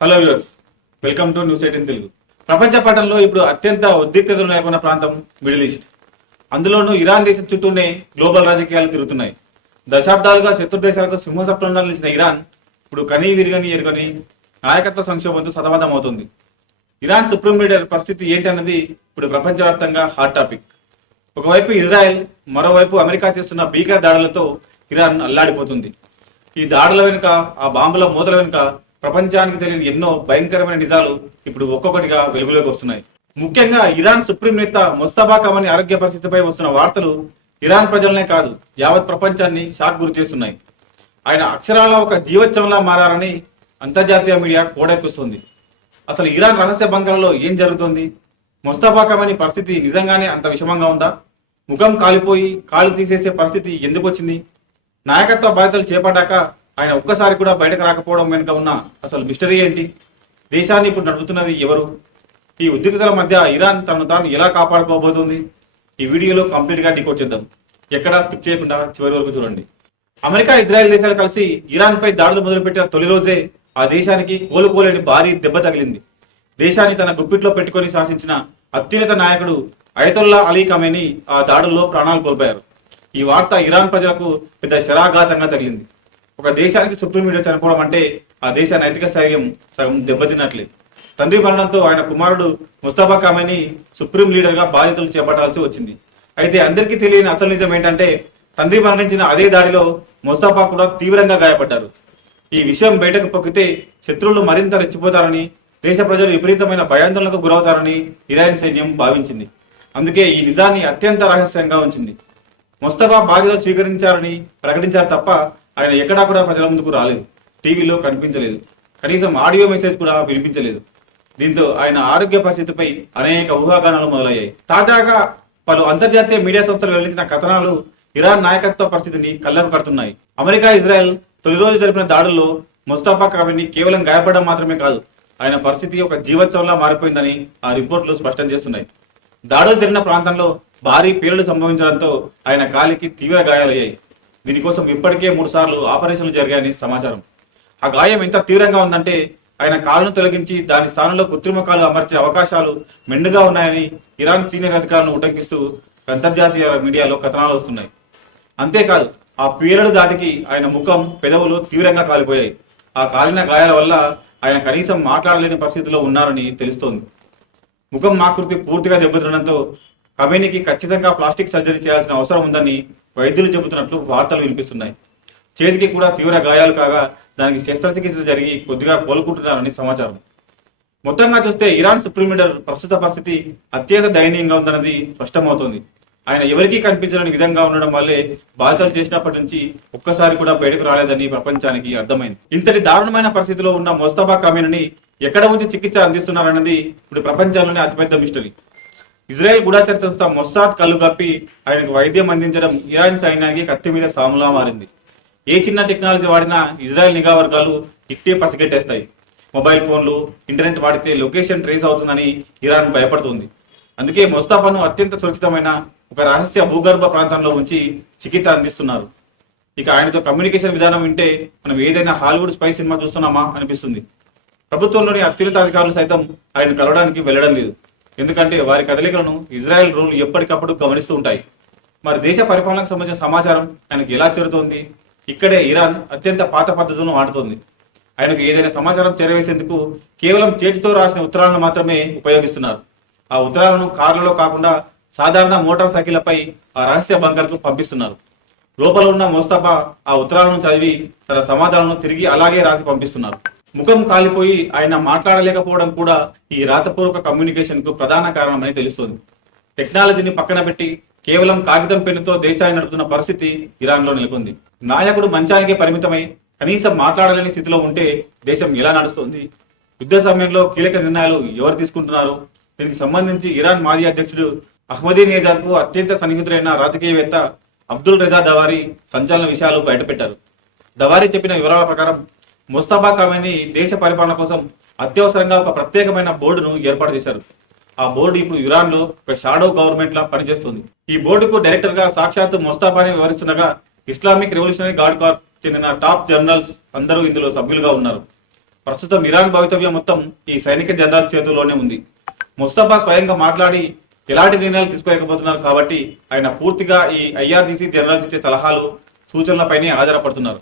Hello viewers, welcome to news 18 Telugu. ప్రపంచ పటంలో ఇప్పుడు అత్యంత ఉద్రిక్తతలు నెలకొన్న ప్రాంతం మిడిల్ ఈస్ట్. అందులోనూ ఇరాన్ దేశం చుట్టూనే గ్లోబల్ రాజకీయాలు తిరుగుతున్నాయి. దశాబ్దాలుగా శత్రు దేశాలకు సింహసప్లంగా నిలిచిన ఇరాన్ ఇప్పుడు కనీ విరిగని ఎరుగని నాయకత్వ సంక్షోభంతో సతమతం అవుతుంది. ఇరాన్ సుప్రీం లీడర్ పరిస్థితి ఏంటి అన్నది ఇప్పుడు ప్రపంచవ్యాప్తంగా హాట్ టాపిక్. ఒకవైపు ఇజ్రాయెల్, మరోవైపు అమెరికా చేస్తున్న భీకర దాడులతో ఇరాన్ అల్లాడిపోతుంది. ఈ దాడుల వెనుక, ఆ బాంబుల మూతల వెనుక ప్రపంచానికి తెలియని ఎన్నో భయంకరమైన నిజాలు ఇప్పుడు ఒక్కొక్కటిగా వెలుగులోకి వస్తున్నాయి. ముఖ్యంగా ఇరాన్ సుప్రీం నేత ముస్తఫా కమనీ ఆరోగ్య పరిస్థితిపై వస్తున్న వార్తలు ఇరాన్ ప్రజలనే కాదు, యావత్ ప్రపంచాన్ని షాక్ గురి చేస్తున్నాయి. ఆయన అక్షరాల ఒక జీవోత్సవంలా మారారని అంతర్జాతీయ మీడియా కోడెక్కుస్తుంది. అసలు ఇరాన్ రహస్య బంకర్లో ఏం జరుగుతుంది? ముస్తఫా కమనీ పరిస్థితి నిజంగానే అంత విషమంగా ఉందా? ముఖం కాలిపోయి కాలు తీసేసే పరిస్థితి ఎందుకు వచ్చింది? నాయకత్వ బాధ్యతలు చేపట్టాక ఆయన ఒక్కసారి కూడా బయటకు రాకపోవడం వెనుక ఉన్న అసలు మిస్టరీ ఏంటి? దేశాన్ని ఇప్పుడు నడుపుతున్నది ఎవరు? ఈ ఉద్రిక్తతల మధ్య ఇరాన్ తనను తాను ఎలా కాపాడుకోబోతుంది? ఈ వీడియోలో కంప్లీట్గా డీకోడ్ చేద్దాం. ఎక్కడా స్కిప్ చేయకుండా చివరి వరకు చూడండి. అమెరికా, ఇజ్రాయెల్ దేశాలు కలిసి ఇరాన్పై దాడులు మొదలుపెట్టిన తొలి రోజే ఆ దేశానికి కోలుకోలేని భారీ దెబ్బ తగిలింది. దేశాన్ని తన గుప్పిట్లో పెట్టుకొని శాసించిన అత్యున్నత నాయకుడు అయతొల్లా అలీ ఖమేనీ ఆ దాడుల్లో ప్రాణాలు కోల్పోయారు. ఈ వార్త ఇరాన్ ప్రజలకు పెద్ద శరాఘాతంగా తగిలింది. ఒక దేశానికి సుప్రీం లీడర్ చనిపోవడం అంటే ఆ దేశ నైతిక స్థైర్యం సగం దెబ్బతిన్నట్లే. తండ్రి మరణంతో ఆయన కుమారుడు ముస్తఫా కమనీ సుప్రీం లీడర్గా బాధ్యతలు చేపట్టాల్సి వచ్చింది. అయితే అందరికీ తెలియని అసలు నిజం ఏంటంటే, తండ్రి మరణించిన అదే దాడిలో ముస్తఫా కూడా తీవ్రంగా గాయపడ్డారు. ఈ విషయం బయటకు పొక్కితే శత్రువులు మరింత రెచ్చిపోతారని, దేశ ప్రజలు విపరీతమైన భయాందోళనకు గురవుతారని ఇరాన్ సైన్యం భావించింది. అందుకే ఈ నిజాన్ని అత్యంత రహస్యంగా ఉంచింది. ముస్తఫా బాధ్యతలు స్వీకరించారని ప్రకటించారు తప్ప ఆయన ఎక్కడా కూడా ప్రజల ముందుకు రాలేదు, టీవీలో కనిపించలేదు, కనీసం ఆడియో మెసేజ్ కూడా వినిపించలేదు. దీంతో ఆయన ఆరోగ్య పరిస్థితిపై అనేక ఊహాగానాలు మొదలయ్యాయి. తాజాగా పలు అంతర్జాతీయ మీడియా సంస్థలు వెల్లడించిన కథనాలు ఇరాన్ నాయకత్వ పరిస్థితిని కళ్ళకు కడుతున్నాయి. అమెరికా, ఇజ్రాయెల్ తొలి రోజు జరిపిన దాడుల్లో ముస్తఫా కమనీ కేవలం గాయపడడం మాత్రమే కాదు, ఆయన పరిస్థితి ఒక జీవోత్సవంలా మారిపోయిందని ఆ రిపోర్టులు స్పష్టం చేస్తున్నాయి. దాడులు జరిగిన ప్రాంతంలో భారీ పేలుడు సంభవించడంతో ఆయన కాలికి తీవ్ర గాయాలయ్యాయి. దీనికోసం ఇప్పటికే 3 సార్లు ఆపరేషన్లు జరిగాయని సమాచారం. ఆ గాయం ఎంత తీవ్రంగా ఉందంటే ఆయన కాలును తొలగించి దాని స్థానంలో కృత్రిమ కాలు అమర్చే అవకాశాలు మెండుగా ఉన్నాయని ఇరాన్ సీనియర్ అధికారులను ఉటంకిస్తూ అంతర్జాతీయ మీడియాలో కథనాలు వస్తున్నాయి. అంతేకాదు, ఆ పేలుడు దాటికి ఆయన ముఖం, పెదవులు తీవ్రంగా కాలిపోయాయి. ఆ కాలిన గాయాల వల్ల ఆయన కనీసం మాట్లాడలేని పరిస్థితిలో ఉన్నారని తెలుస్తోంది. ముఖం ఆకృతి పూర్తిగా దెబ్బతినడంతో కమేనీకి ఖచ్చితంగా ప్లాస్టిక్ సర్జరీ చేయాల్సిన అవసరం ఉందని వైద్యులు చెబుతున్నట్లు వార్తలు వినిపిస్తున్నాయి. చేతికి కూడా తీవ్ర గాయాలు కాగా దానికి శస్త్రచికిత్స జరిగి కొద్దిగా కోలుకుంటున్నారని సమాచారం. మొత్తంగా చూస్తే ఇరాన్ సుప్రీం లీడర్ ప్రస్తుత పరిస్థితి అత్యంత దయనీయంగా ఉందన్నది స్పష్టమవుతోంది. ఆయన ఎవరికీ కనిపించని విధంగా ఉండడం వల్లే బాధ్యతలు చేసినప్పటి నుంచి ఒక్కసారి కూడా బయటకు రాలేదని ప్రపంచానికి అర్థమైంది. ఇంతటి దారుణమైన పరిస్థితిలో ఉన్న ముస్తఫా కమేనీని ఎక్కడ ఉంచి చికిత్స అందిస్తున్నారన్నది ఇప్పుడు ప్రపంచంలోనే అతిపెద్ద మిస్టరీ. ఇజ్రాయెల్ గూఢచర సంస్థ మొస్సాద్ కళ్ళు కప్పి ఆయనకు వైద్యం అందించడం ఇరాన్ సైన్యానికి కత్తి మీద సాములా మారింది. ఏ చిన్న టెక్నాలజీ వాడినా ఇజ్రాయెల్ నిఘా వర్గాలు ఇట్టే పసిగట్టేస్తాయి. మొబైల్ ఫోన్లు, ఇంటర్నెట్ వాడితే లొకేషన్ ట్రేస్ అవుతుందని ఇరాన్ భయపడుతుంది. అందుకే ముస్తఫాను అత్యంత సురక్షితమైన ఒక రహస్య భూగర్భ ప్రాంతంలో ఉంచి చికిత్స అందిస్తున్నారు. ఇక ఆయనతో కమ్యూనికేషన్ విధానం వింటే మనం ఏదైనా హాలీవుడ్ స్పై సినిమా చూస్తున్నామా అనిపిస్తుంది. ప్రభుత్వంలోని అత్యున్నత అధికారులు సైతం ఆయన కలవడానికి వెళ్లడం లేదు. ఎందుకంటే వారి కదలికలను ఇజ్రాయెల్ రూల్ ఎప్పటికప్పుడు గమనిస్తూ ఉంటాయి. మరి దేశ పరిపాలనకు సంబంధించిన సమాచారం ఆయనకు ఎలా చేరుతోంది? ఇక్కడే ఇరాన్ అత్యంత పాత పద్ధతులను వాడుతోంది. ఆయనకు ఏదైనా సమాచారం చేరవేసేందుకు కేవలం చేతితో రాసిన ఉత్తరాలను మాత్రమే ఉపయోగిస్తున్నారు. ఆ ఉత్తరాలను కార్లలో కాకుండా సాధారణ మోటార్ సైకిళ్లపై ఆ రహస్య బంకర్కు పంపిస్తున్నారు. లోపల ఉన్న ముస్తఫా ఆ ఉత్తరాలను చదివి తన సమాధానాలను తిరిగి అలాగే రాసి పంపిస్తున్నారు. ముఖం కాలిపోయి ఆయన మాట్లాడలేకపోవడం కూడా ఈ రాతపూర్వక కమ్యూనికేషన్ కు ప్రధాన కారణమని తెలుస్తోంది. టెక్నాలజీని పక్కన పెట్టి కేవలం కాగితం పెన్నుతో దేశాన్ని నడుపుతున్న పరిస్థితి ఇరాన్లో నెలకొంది. నాయకుడు మంచానికే పరిమితమై కనీసం మాట్లాడలేని స్థితిలో ఉంటే దేశం ఎలా నడుస్తుంది? యుద్ధ సమయంలో కీలక నిర్ణయాలు ఎవరు తీసుకుంటున్నారు? దీనికి సంబంధించి ఇరాన్ మాజీ అధ్యక్షుడు అహ్మదీనేజాద్ కు అత్యంత సన్నిహితుడైన రాజకీయవేత్త అబ్దుల్ రెజా దవారీ సంచలన విషయాలు బయటపెట్టారు. దవారీ చెప్పిన వివరాల ప్రకారం ముస్తఫా కమేనీ దేశ పరిపాలన కోసం అత్యవసరంగా ఒక ప్రత్యేకమైన బోర్డును ఏర్పాటు చేశారు. ఆ బోర్డు ఇప్పుడు ఇరాన్ లో ఒక షాడో గవర్నమెంట్ లా పనిచేస్తుంది. ఈ బోర్డుకు డైరెక్టర్ గా సాక్షాత్తు ముస్తఫాని వివరిస్తుండగా ఇస్లామిక్ రెవల్యూషనరీ గార్డ్ కార్ప్ చెందిన టాప్ జనరల్స్ అందరూ ఇందులో సభ్యులుగా ఉన్నారు. ప్రస్తుతం ఇరాన్ భవితవ్యం మొత్తం ఈ సైనిక జనరల్ చేతుల్లోనే ఉంది. ముస్తఫా స్వయంగా మాట్లాడి ఎలాంటి నిర్ణయాలు తీసుకోలేకపోతున్నారు కాబట్టి ఆయన పూర్తిగా ఈ IRGC జనరల్స్ ఇచ్చే సలహాలు సూచనలపైనే ఆధారపడుతున్నారు.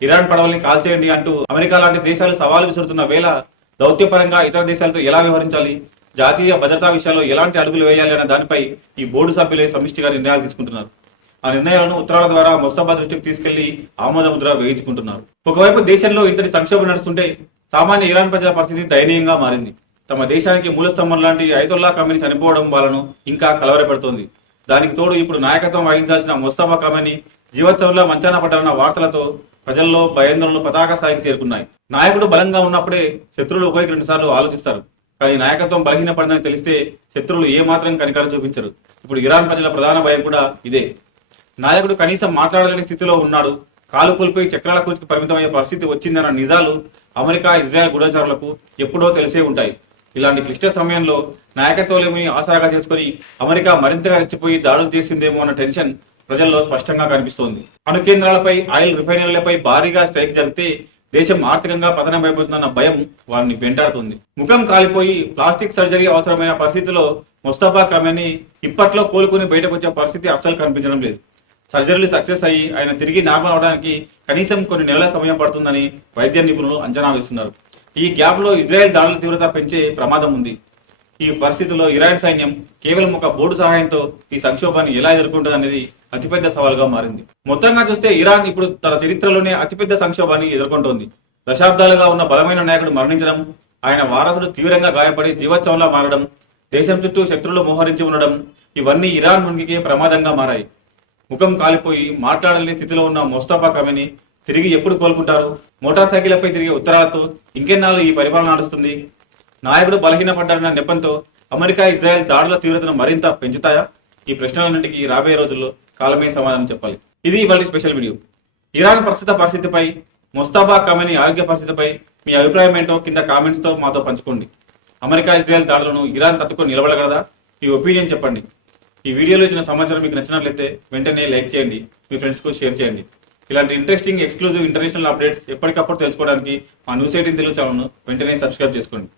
ఇరాన్ పడవల్ని కాల్చేయండి అంటూ అమెరికా లాంటి దేశాలు సవాలు విసురుతున్న వేళ దౌత్యపరంగా ఇతర దేశాలతో ఎలా వ్యవహరించాలి, జాతీయ భద్రతా విషయాల్లో ఎలాంటి అడుగులు వేయాలి అనే దానిపై ఈ బోర్డు సభ్యులే సమిష్టిగా నిర్ణయాలు తీసుకుంటున్నారు. ఆ నిర్ణయాలను ఉత్తరాల ద్వారా ముస్తఫా దృష్టికి తీసుకెళ్లి ఆమోద ముద్ర వేయించుకుంటున్నారు. ఒకవైపు దేశంలో ఇంతటి సంక్షోభం నడుస్తుంటే సామాన్య ఇరాన్ ప్రజల పరిస్థితి దయనీయంగా మారింది. తమ దేశానికి మూలస్తంభం లాంటి అయతొల్లా ఖమేనీ చనిపోవడం వాళ్ళను ఇంకా కలవరపెడుతోంది. దానికి తోడు ఇప్పుడు నాయకత్వం వహించాల్సిన ముస్తఫా ఖమేనీ జీవోత్సవంలో మంచాన పడ్డారన్న వార్తలతో ప్రజల్లో భయాందోళనలు పతాక స్థాయికి చేరుకున్నాయి. నాయకుడు బలంగా ఉన్నప్పుడే శత్రువులు ఒకరికి 2 సార్లు ఆలోచిస్తారు. కానీ నాయకత్వం బలహీనపడిందని తెలిస్తే శత్రువులు ఏ మాత్రం కనికరం చూపించరు. ఇప్పుడు ఇరాన్ ప్రజల ప్రధాన భయం కూడా ఇదే. నాయకుడు కనీసం మాట్లాడలేని స్థితిలో ఉన్నాడు, కాలు కూలిపోయి చక్రాల కూర్చుకు పరిమితమయ్యే పరిస్థితి వచ్చిందన్న నిజాలు అమెరికా, ఇజ్రాయెల్ గూఢచారులకు ఎప్పుడో తెలిసే ఉంటాయి. ఇలాంటి క్లిష్ట సమయంలో నాయకత్వాలేమి ఆసరాగా చేసుకుని అమెరికా మరింతగా రెచ్చిపోయి దాడులు చేసిందేమో అన్న టెన్షన్ ప్రజల్లో స్పష్టంగా కనిపిస్తోంది. అణు కేంద్రాలపై, ఆయిల్ రిఫైనరీలపై భారీగా స్ట్రైక్ జరిగితే దేశం ఆర్థికంగా పతనమైపోతుందన్న భయం వారిని వెంటాడుతుంది. ముఖం కాలిపోయి ప్లాస్టిక్ సర్జరీ అవసరమైన పరిస్థితిలో ముస్తఫా ఖమేనీ ఇప్పట్లో కోలుకుని బయటకు వచ్చే పరిస్థితి అస్సలు కనిపించడం లేదు. సర్జరీలు సక్సెస్ అయ్యి ఆయన తిరిగి నార్మల్ అవడానికి కనీసం కొన్ని నెలల సమయం పడుతుందని వైద్య నిపుణులు అంచనా వేస్తున్నారు. ఈ గ్యాప్ లో ఇజ్రాయెల్ దాడుల తీవ్రత పెంచే ప్రమాదం ఉంది. ఈ పరిస్థితుల్లో ఇరాన్ సైన్యం కేవలం ఒక బోర్డు సహాయంతో ఈ సంక్షోభాన్ని ఎలా ఎదుర్కొంటుంది అనేది అతిపెద్ద సవాల్గా మారింది. మొత్తంగా చూస్తే ఇరాన్ ఇప్పుడు తన చరిత్రలోనే అతిపెద్ద సంక్షోభాన్ని ఎదుర్కొంటోంది. దశాబ్దాలుగా ఉన్న బలమైన నాయకుడు మరణించడం, ఆయన వారసుడు తీవ్రంగా గాయపడి జీవోత్సవంలా మారడం, దేశం చుట్టూ శత్రువులు మోహరించి ఉండడం, ఇవన్నీ ఇరాన్ మునిగికే ప్రమాదంగా మారాయి. ముఖం కాలిపోయి మాట్లాడలేని స్థితిలో ఉన్న ముస్తఫా ఖమేనీ తిరిగి ఎప్పుడు కోలుకుంటారు? మోటార్ సైకిళ్లపై తిరిగే ఉత్తరాలతో ఇంకెన్నాళ్ళు ఈ పరిపాలన నడుస్తుంది? నాయకుడు బలహీనపడ్డారన్న నెపంతో అమెరికా, ఇజ్రాయెల్ దాడుల తీవ్రతను మరింత పెంచుతాయా? ఈ ప్రశ్నలన్నింటికి రాబోయే రోజుల్లో కాలమే సమాధానం చెప్పాలి. ఇది ఇవాళ స్పెషల్ వీడియో. ఇరాన్ ప్రస్తుత పరిస్థితిపై, ముస్తఫా ఖమేనీ ఆరోగ్య పరిస్థితిపై మీ అభిప్రాయం ఏంటో కింద కామెంట్స్తో మాతో పంచుకోండి. అమెరికా, ఇజ్రాయెల్ దాడులను ఇరాన్ తట్టుకొని నిలబడగలదా? ఈ ఒపీనియన్ చెప్పండి. ఈ వీడియోలో ఇచ్చిన సమాచారం మీకు నచ్చినట్లయితే వెంటనే లైక్ చేయండి, మీ ఫ్రెండ్స్కు షేర్ చేయండి. ఇలాంటి ఇంట్రెస్టింగ్, ఎక్స్క్లూజివ్ ఇంటర్నేషనల్ అప్డేట్స్ ఎప్పటికప్పుడు తెలుసుకోవడానికి మా న్యూస్ 18 తెలుగు ఛానల్ను వెంటనే సబ్స్క్రైబ్ చేసుకోండి.